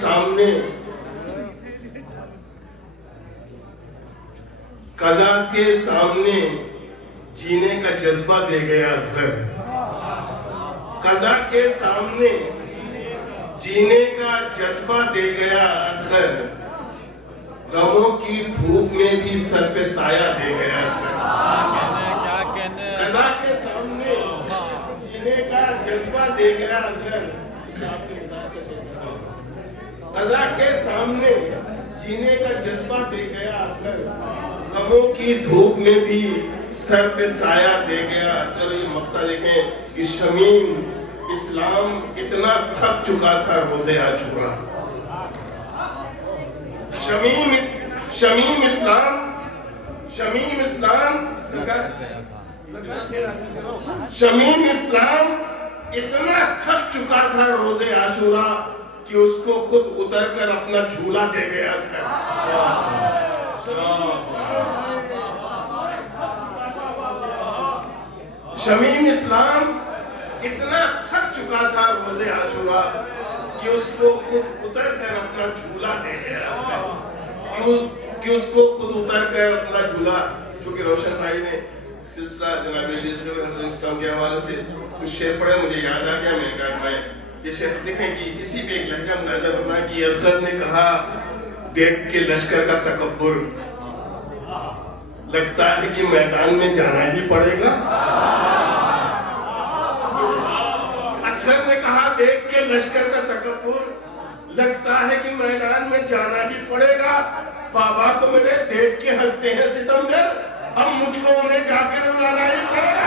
سامنے قضا کے سامنے جینے کا جذبہ دے گیا اصغر، قضا کے سامنے جینے کا جذبہ دے گیا اصغر، غموں کی دھوپ میں بھی سر پہ سایہ دے گیا اصغر۔ قضا کے سامنے جینے کا جذبہ دے گیا اصغر، قضا کے سامنے جینے کا جذبہ دے گیا اصغر، غموں کی دھوپ میں بھی سر پہ سایہ دے گیا اصغر۔ یہ مقطع دیکھیں کہ شمیم اسلام اتنا تھک چکا تھا روزے عاشورا، شمیم اسلام اتنا تھک چکا تھا روزے عاشورا کہ اس کو خود اتر کر اپنا جھولا دے گیا شمیم اسلام اتنا تھک چکا تھا روزے عاشورا کہ اس کو خود اتر کر اپنا جھولا دے گیا کہ اس کو خود اتر کر اپنا جھولا۔ چونکہ روشن بھائی نے سلسلہ جناب علیہ السلام کے حوالے سے کچھ شعر پڑھے، مجھے یاد آ گیا، میں نے کہا میں یہ شعر دیکھیں کہ اسی پہ ایک لہجہ ملاحظہ فرمائیں کہ اصغر نے کہا دیکھ کے لشکر کا تکبر، لگتا ہے کہ میدان میں جانا ہی پڑے گا۔ اصغر نے کہا دیکھ کے لشکر کا تکبر، لگتا ہے کہ میدان میں جانا ہی پڑے گا۔ بابا کو مجھے دیکھ کے ہنستے ہیں ستمگر، اب مجھ کو انہیں جا کے رلانا ہی پڑے گا۔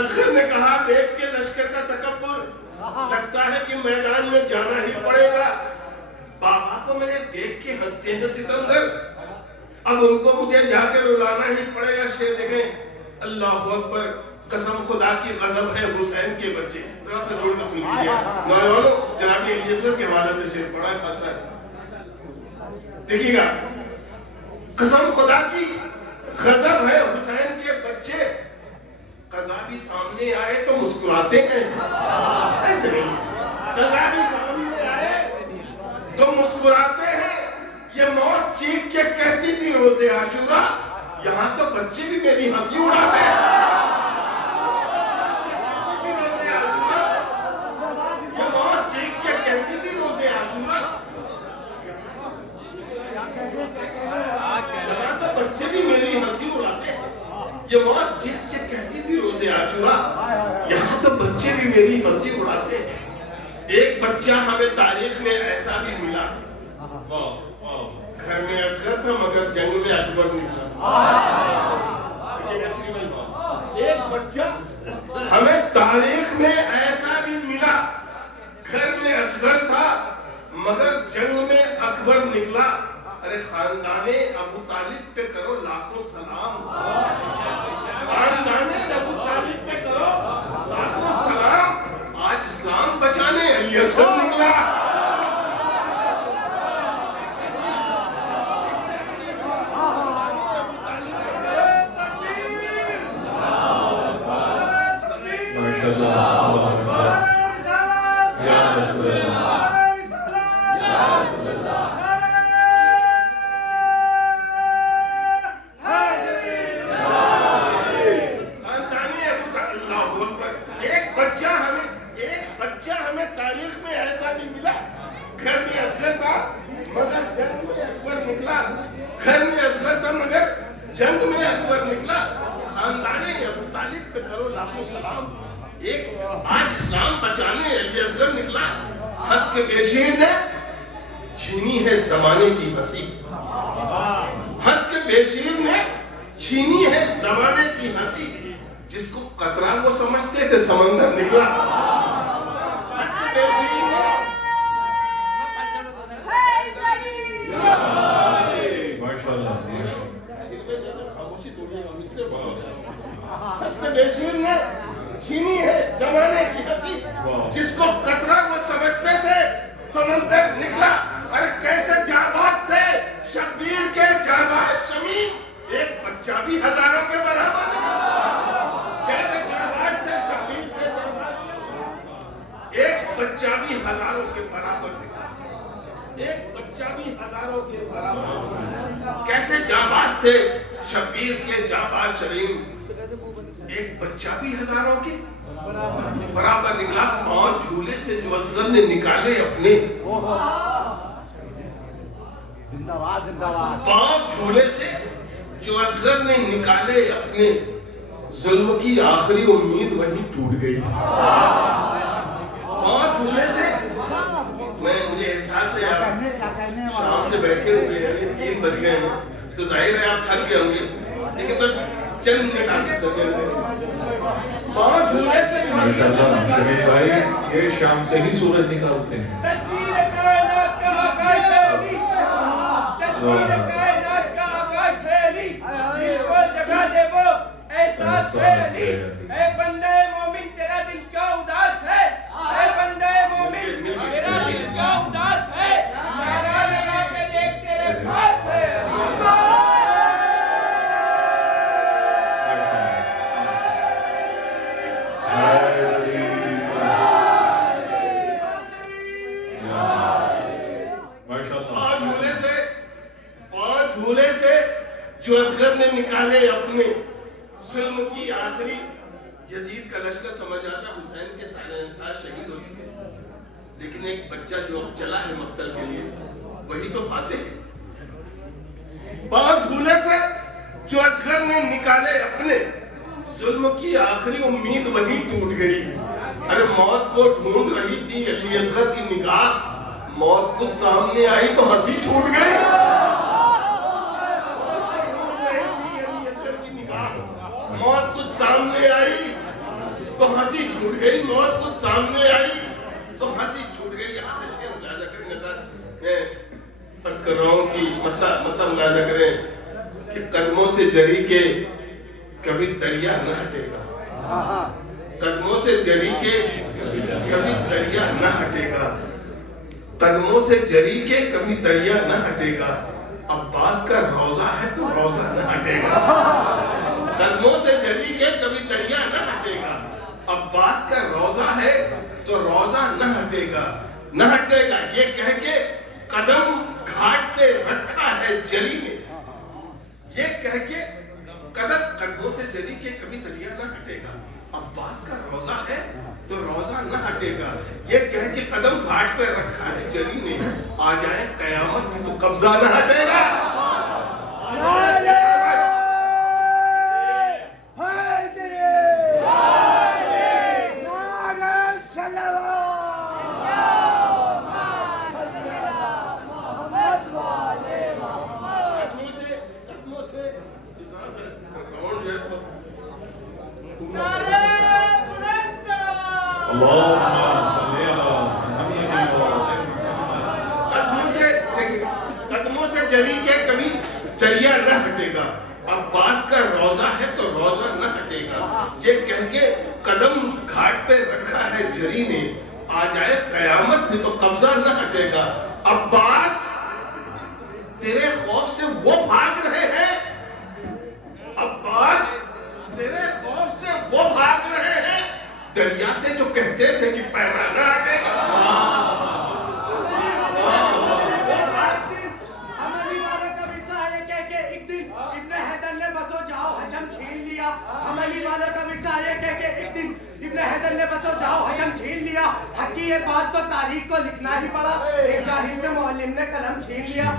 اصغر نے کہا دیکھ کے لشکر کا تکبر، لگتا ہے کہ میدان میں جانا ہی پڑے گا۔ بابا کو مجھے دیکھ کے ہنستے ہیں ستمگر، اب ان کو مجھے جا کے رلانا ہی پڑے گا۔ شعر دیکھیں، اللہ اکبر، قسم خدا کی غضب ہے حسین کے بچے۔ ذرا سا جوڑ کر سن لیجیے نوجوانوں، جناب علیہ السلام کے حوالے سے شعر پڑھا ہے خاصا، دیکھیے گا، قسم خدا کی غضب ہے حسین کے بچے، قضا بھی سامنے آئے تو مسکراتے ہیں، ایسے نہیں، قضا بھی سامنے آئے تو مسکراتے ہیں۔ یہ موت چیخ کے کہتی تھی روزے عاشورا، یہاں تو بچے بھی میری ہنسی اڑاتے ہیں۔ یہ موت چیخ کے کہتی تھی روزے عاشورا، یہاں تو بچے بھی میری ہنسی اڑاتے ہیں۔ یہ موت چیخ کے کہتی تھی روزے عاشورا، یہاں تو بچے بھی میری ہنسی اڑاتے ہیں۔ ایک بچہ ہمیں تاریخ میں ایسا بھی ملا، گھر میں اصغر تھا مگر جنگ میں اکبر نکلا۔ ایک بچہ ہمیں تاریخ میں ایسا بھی ملا، گھر میں اصغر تھا مگر جنگ میں اکبر نکلا۔ ارے خاندان ابو طالب پہ کرو لاکھوں سلام، خاندان ابو طالب پہ کرو لاکھوں سلام، آج اسلام بچانے علی اصغر نکلا۔ آج اسلام بچانے علی اصغر نکلا، ہنس کے بشیر نے چھینی ہے زمانے کی ہنسی، ہنس کے بشیر نے چھینی ہے زمانے کی ہنسی، جس کو قطرہ وہ سمجھتے تھے سمندر نکلا۔ ہنس کے بشیر نے ہنس کے بشیر نے چھینی ہے زمانے کی ہنسی، جس کو قطرہ وہ سمجھتے تھے سمندر نکلا۔ ارے کیسے جانباز تھے شبیر کے جانباز شمیم، ایک بچہ بھی ہزاروں بھی ہزاروں کے برابر نکلا، ایک بچہ بھی ہزاروں کے برابر۔ کیسے جانباز تھے شبیر کے جانباز شریم، ایک بچہ بھی ہزاروں کے برابر نکلا۔ 5 جھولے سے جو اصغر نے نکالے اپنے، 5 جھولے سے جو اصغر نے نکالے اپنے، ظلم کی آخری امید وہیں ٹوٹ گئی۔ 5 جھولے سے مجھے احساس ہے آپ شام سے بیٹھے ہوئے ہیں، 3 بج گئے ہیں، تو ظاہر ہے آپ تھک گئے ہوں گے، لیکن بس چند منٹ آپ اس طرح ہیں۔ 5 جھولے سے ماشاءاللہ شبیر بھائی، یہ شام سے ہی سورج نکالتے ہیں۔ تصویر کائنات کا آقا شیلی، تصویر کائنات کا آقا شیلی، دل کو جگہ دے وہ احساس شیلی۔ اے بندے مومن تیرا دل کیا اداس ہے، اے بندے مومن تیرا دل کیا اداس ہے، نعرہ لگا کے دیکھ تیرے پاس ہے۔ جو اصغر نے نکالے اپنے، ظلم کی آخری، یزید کا لشکر سمجھ آتا حسین کے سارے انصار شہید ہو چکے، لیکن ایک بچہ جو اب چلا ہے مقتل کے لیے، وہی تو فاتح ہے۔ 5 جھولے سے جو اصغر نے نکالے اپنے، ظلم کی آخری امید وہی ٹوٹ گئی۔ ارے موت کو ڈھونڈ رہی تھی علی اصغر کی نگاہ، موت خود سامنے آئی تو ہنسی چھوٹ گئی۔ موت خود سامنے آئی تو ہنسی چھوٹ گئی، موت خود سامنے آئی تو ہنسی چھوٹ گئی۔ یہاں سے شعر ملاحظہ کریں میرے ساتھ، میں عرض کر رہا ہوں کہ مطلب ملاحظہ کریں کہ قدموں سے جری کے کبھی دریا نہ ہٹے گا، قدموں سے جری کے کبھی دریا نہ ہٹے گا، قدموں سے جری کے کبھی دریا نہ ہٹے گا، عباس کا روزہ ہے تو روزہ نہ ہٹے گا، قدموں سے جلی کے کبھی دریا نہ ہٹے گا، عباس کا روزہ ہے تو روزہ نہ ہٹے گا، نہ ہٹے گا، یہ کہہ کے قدم گھاٹ پہ رکھا ہے جلی نے، یہ کہہ کے قدموں سے جلی کے کبھی دریا نہ ہٹے گا، عباس کا روزہ ہے تو روزہ نہ ہٹے گا، یہ کہہ کے قدم گھاٹ پہ رکھا ہے جلی نے، آ جائے قیامت تو قبضہ نہ ہٹے گا۔ قدموں سے جلی کے کبھی دریا نہ ہٹے گا، عباس کا روزہ ہے تو روزہ نہ ہٹے گا، یہ کہہ کے قدم گھاٹ پہ رکھا ہے جری نے، آ جائے قیامت بھی تو قبضہ نہ ہٹے گا۔ عباس تیرے خوف سے وہ بھاگ رہے ہیں، عباس تیرے خوف سے وہ بھاگ رہے ہیں، دریا سے جو کہتے تھے کہ پیرا نہ ہٹے گا۔ ہماری باتوں کا ورثہ ہے کہہ کے ایک دن ابن حیدر نے بسو جاؤ حجم چھین لیا، ہماری باتوں کا ورثہ ہے کہہ کے ایک دن ابن حیدر نے بسو جاؤ حجم چھین لیا، حق کی یہ بات تو تاریخ کو لکھنا ہی پڑا، ایک جاہل سے معلم نے قلم چھین لیا،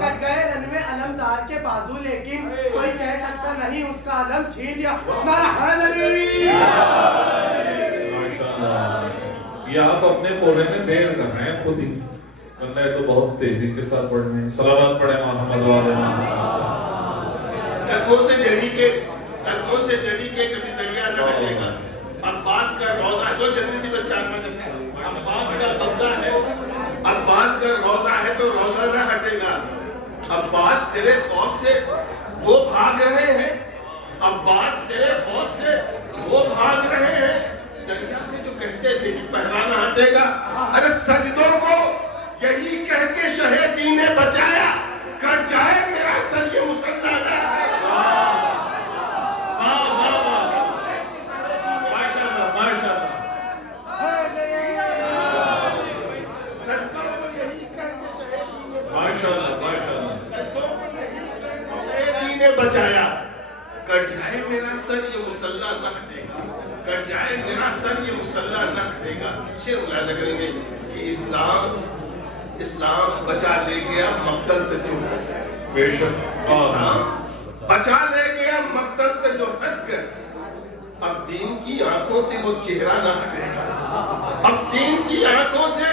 کٹ گئے رن میں علمدار کے بازو لیکن کوئی کہہ سکتا نہیں اس کا علم چھین لیا۔ نعرہ حیدری! یہ آپ اپنے کونے میں دیر کر رہے ہیں خود ہی، ورنہ تو بہت تیزی کے ساتھ پڑھ رہے ہیں۔ صلوات پڑھیں محمد والے محمد۔ قدموں سے جلی کے کبھی دریا نہ ہٹے گا، عباس کا روزہ ہے، وہ جنتی بچہ عباس کا قبضہ ہے، عباس کا روزہ ہے تو روزہ نہ ہٹے گا، عباس تیرے خوف سے وہ بھاگ رہے ہیں، عباس تیرے خوف سے وہ بھاگ رہے ہیں، دریا سے جو کہتے تھے کہ پہرانا ہٹے گا۔ ارے سجدوں کو یہی کہہ کے شہیدی نے بچایا، کر جائے میرا سر یہ مسلح نہ ہے۔ کٹ جائے میرا سر یہ مسلح نہ ہٹے گا، کٹ جائے میرا سر یہ مسلح نہ ہٹے گا. شعر ملاحظہ کریں گے کہ اسلام بچا لے گیا مقتل سے جو ہنس کر. بے شک اسلام بچا لے گیا مقتل سے جو ہنس کر. اب دین کی آنکھوں سے وہ چہرہ نہ ہٹے گا، اب دین کی آنکھوں سے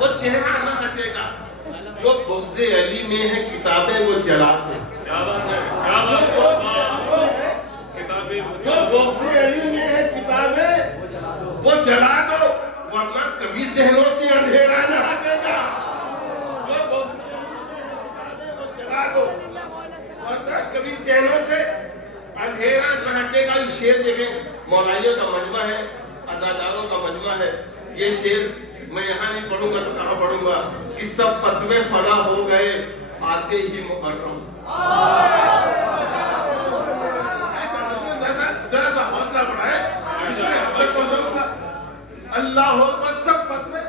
وہ چہرہ نہ ہٹے گا. جو بغض علی میں ہے کتابیں وہ جلا دو، جو بغض علی میں ہے کتابیں وہ جلا دو، ورنہ کبھی ذہنوں سے اندھیرا نہ ہٹے گا. جو بغض علی میں ہے کتابیں وہ جلا دو، ورنہ کبھی ذہنوں سے اندھیرا نہ ہٹے گا. یہ شعر دیکھیں، مولائیوں کا مجمع ہے، عزاداروں کا مجمع ہے. یہ شعر میں یہاں نہیں پڑھوں گا تو کہاں پڑھوں گا کہ سب فتوے فنا ہو گئے آتے ہی محرم. ذرا سا حوصلہ بڑھائے، اللہ ہو بس سب فتوے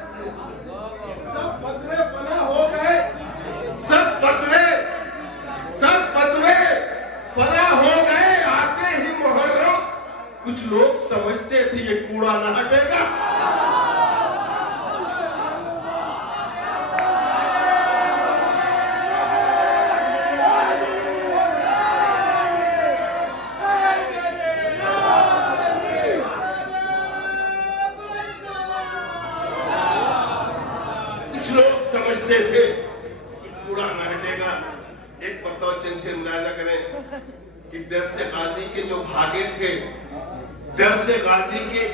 فنا ہو گئے، سب فتوے فنا ہو گئے آتے ہی محرم. کچھ لوگ سمجھتے تھے یہ کوڑا نہ ہٹے گا. سمجھتے تھے کوڑا نہ ہٹے گا. ایک پتہ چند سے ملاحظہ کریں کہ درس غازی کے جو بھاگے تھے، درس غازی کے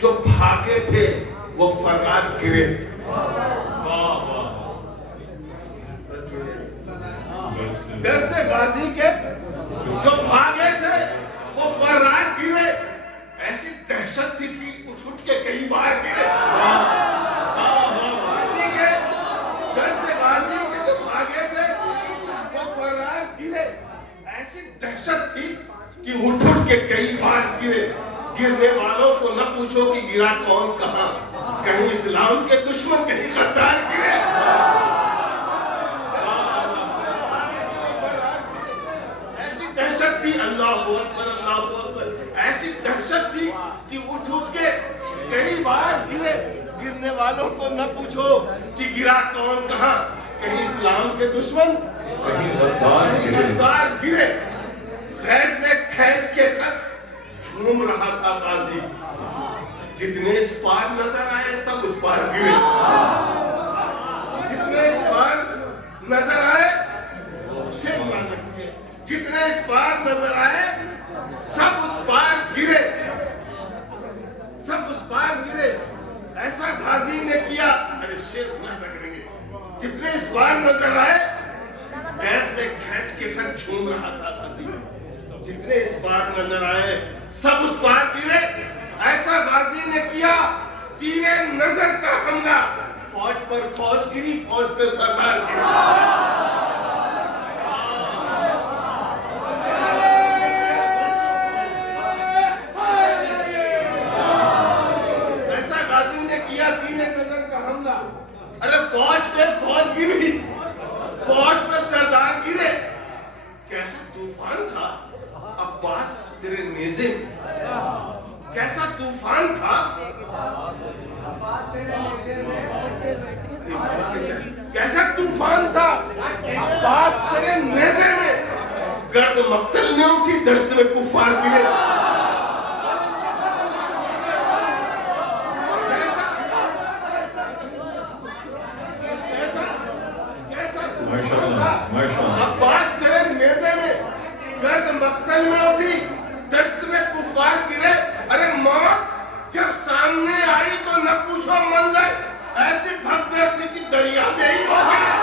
جو بھاگے تھے وہ فرار گرے. درس غازی کے جو بھاگے تھے وہ فرار گرے. ایسی دہشت تھی کہ اٹھ کے کئی بار گرے. ایسی دہشت تھی کہ اٹھ کے کئی بار گرے. گرنے والوں کو نہ پوچھو کہ گرا کون کہاں، کہیں اسلام کے دشمن کہیں غدار گرے. ایسی دہشت تھی، اللہ اکبر اللہ اکبر، ایسی دہشت تھی کہ اٹھ کے کئی بار گرے. گرنے والوں کو نہ پوچھو کہ گرا کون کہاں، کہیں اسلام کے دشمن کہیں غدار گرے. خیز میں کھینچ کے خط جھوم رہا تھا غازی، جتنے اس پار نظر آئے سب اس پار گرے. جتنے اس پار نظر آئے جتنے اس پار نظر آئے سب اس پار گرے، سب اس پار گرے. ایسا غازی نے کیا، ارے شیر نہ سکیں گے. جتنے اس پار نظر آئے گیس میں کھینچ کے خط جھوم رہا تھا غازی. جتنے اس پار نظر آئے سب اس پار گرے. ایسا غازی نے کیا تیرے نظر کا حملہ، فوج پر فوج گری، فوج پہ سردار گرا. ایسا غازی نے کیا تیرے نظر کا حملہ، ارے فوج پہ فوج گری، فوج پہ سردار گرے. کیسا طوفان تھا عباس تیرے نیزے میں، کیسا طوفان تھا، کیسا طوفان تھا عباس تیرے نیزے میں. گرد مقتل میں اٹھی، دشت میں کفار گرے. عباس تیرے نیزے میں گرد مقتل میں اٹھی، دشت میں کفار گرے. ارے موت جب سامنے آئی تو نہ پوچھو منظر، ایسی بھگدڑ تھی کہ دریا میں ہی ہو گیا.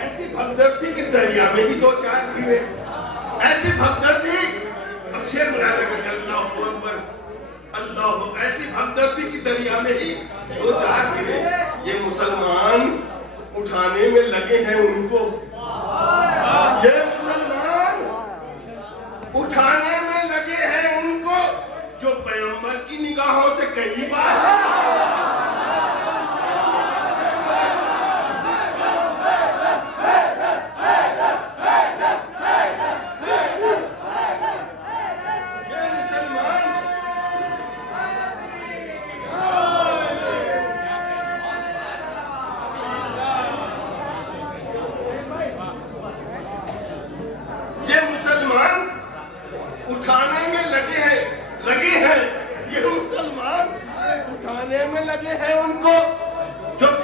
ایسی بھگدڑ تھی کہ دریا میں بھی 2-4 گرے. ایسی بھگدڑ تھی, اب شیر بنا لگا کہ اللہ اکبر اللہ, ایسی بھگدڑ تھی کہ دریا میں ہی 2-4 گرے. یہ مسلمان اٹھانے میں لگے ہیں ان کو, یہ مسلمان اٹھانے میں لگے ہیں ان کو جو پیغمبر کی نگاہوں سے کئی بار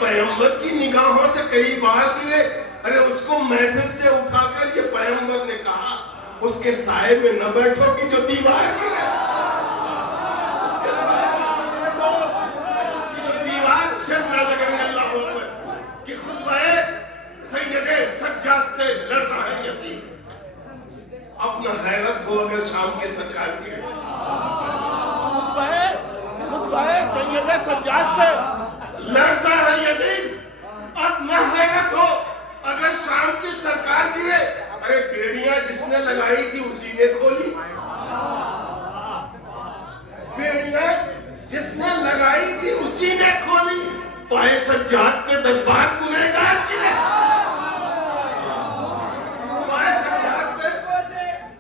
پیغمبر کی نگاہوں سے کئی بار گرے. ارے اس کو محفل سے اٹھا کر یہ پیغمبر نے کہا اس کے سائے میں نہ بیٹھو کہ جو دیوار گرے, دیوار چھپنا لگیں گے. اللہ اکبر کہ خطبہ سید سجاد سے لرزا ہے یزید. اب نہ حیرت ہو اگر شام کے سرکار گرے. خطبہ سید سجاد سے لرزا ہے یزید. اب نہ حیرت ہو اگر شام کی سرکار گرے. ارے بیڑیاں جس نے لگائی تھی اسی نے کھولی. بیڑیاں جس نے لگائی تھی اسی نے کھولی. پائے سجاد پہ 10 بار گنہگار گرے. پائے سجاد پہ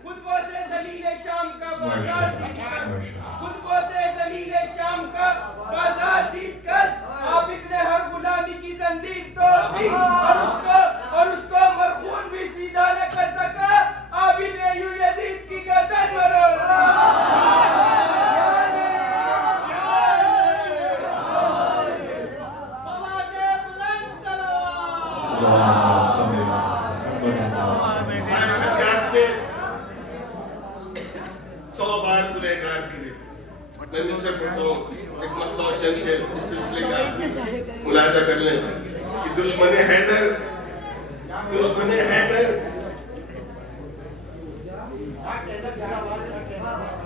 خطبوں سے ذلیل شام کا بازار جیت کر, خطبوں سے ذلیل شام کا بازار جیت کر عابد نے ہر غلامی کی زنجیر توڑ دی اور اس کو مرخون بھی سیدھا نہ کر سکا. عابد نے یوں یزید کی گردن مروڑ میں مصر پڑھتا ہوں ایک مطلع چند شعر اس سلسلے کا ملاحظہ کر لیں کہ دشمن حیدر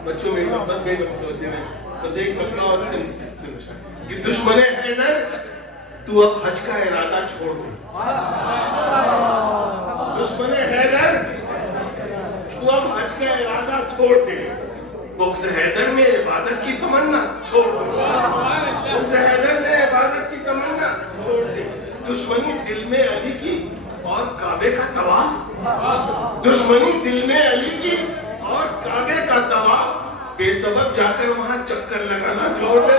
بچوں میں بس نہیں متوجہ رہے, بس ایک مطلع اور کہ دشمن حیدر تو اب حج کا ارادہ چھوڑ دے. دشمن حیدر تو اب حج کا ارادہ چھوڑ دے. بغض حیدر میں عبادت کی تمنا چھوڑ دے. بغض حیدر میں عبادت کی تمنا چھوڑ دے. دشمنی دل میں علی کی اور کعبے کا طواف. دشمنی دل میں علی کی اور کعبے کا طواف. بے سبب جا کر وہاں چکر لگانا چھوڑ دے.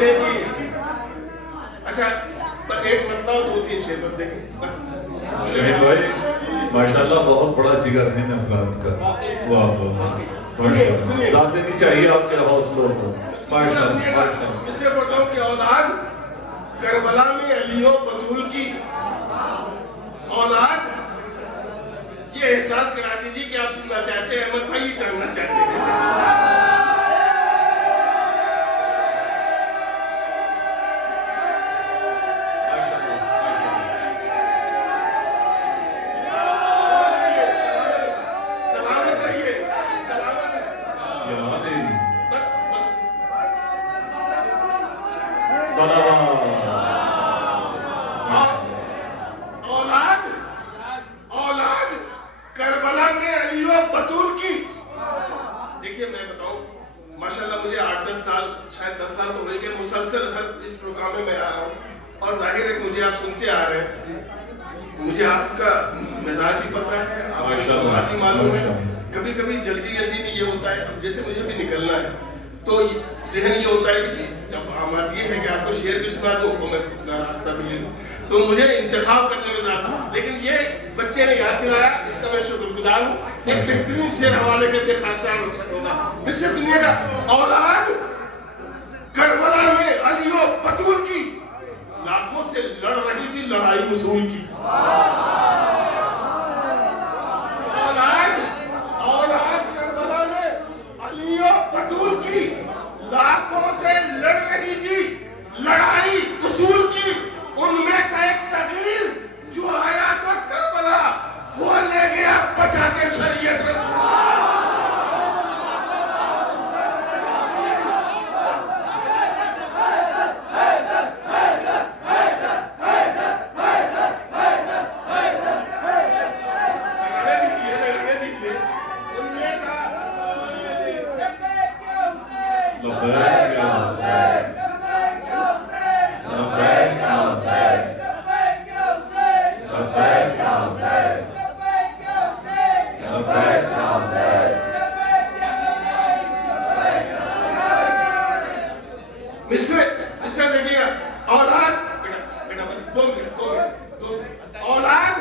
دینے کی. اچھا ایک مطلب 2-3 شعر بس دیکھیں بس. شہید بھائی ماشاءاللہ بہت بڑا جگر ہے نفلات کا. واہ واہ ماشاءاللہ داد دینی چاہیے آپ کے حوصلوں کو. ماشاءاللہ اس سے بولتا ہوں کہ اولاد کربلا میں علی و بطول کی اولاد. یہ احساس کرا دیجیے کہ آپ سننا چاہتے ہیں احمد بھائی جاننا چاہتے ہیں. مجھے آپ کا مزاج بھی پتہ ہے, آپ کا سوال بھی معلوم ہے. کبھی کبھی جلدی میں یہ ہوتا ہے, جیسے مجھے بھی نکلنا ہے تو ذہن یہ ہوتا ہے کہ اب آماد یہ ہے کہ آپ کو شعر بھی سنا دوں اور میں اتنا راستہ بھی لے لوں, تو مجھے انتخاب کرنے میں زیادہ. لیکن یہ بچے نے یاد دلایا, اس کا میں شکر گزار ہوں. ایک بہترین شعر حوالے کرتے خاکسار رخصت ہوگا. پھر سے سنیے گا. اولاد کربلا میں علی و بطول کی لاکھوں سے لڑ رہی تھی لڑائی اصول کی. اولاد کربلا میں علی و بطول کی لاکھوں سے لڑ رہی تھی لڑائی اصول کی. ان میں کا ایک صغیر جو آیا تو کربلا وہ لے گیا بچا کے شریعت رسول. اولاد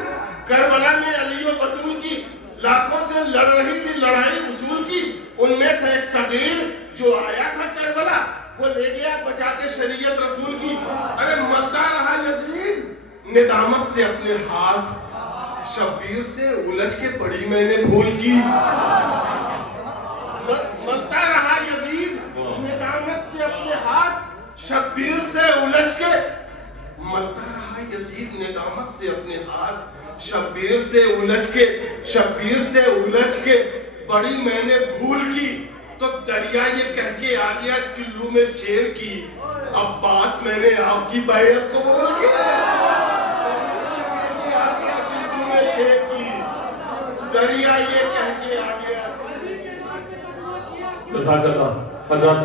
کربلا میں علی و بطول کی لاکھوں سے لڑ رہی تھی لڑائی اصول کی. ان میں تھا ایک صغیر جو آیا تھا کربلا وہ لے گیا بچا کے شریعت رسول کی. ارے ملتا رہا یزید ندامت سے اپنے ہاتھ, شبیر سے الجھ کے پڑی میں نے بھول کی. ملتا رہا یزید ندامت سے اپنے ہاتھ, شبیر سے الجھ کے ملتا رہا یزید ندامت سے اپنے ہاتھ, شبیر سے الجھ کے بڑی میں نے بھول کی. تو دریا یہ کہہ کے آ گیا چلو میں شیر کی, عباس میں نے آپ کی بیعت کو بول کی. چلو میں شیر کی, دریا یہ کہہ کے آ گیا. جزاک اللہ حضرت.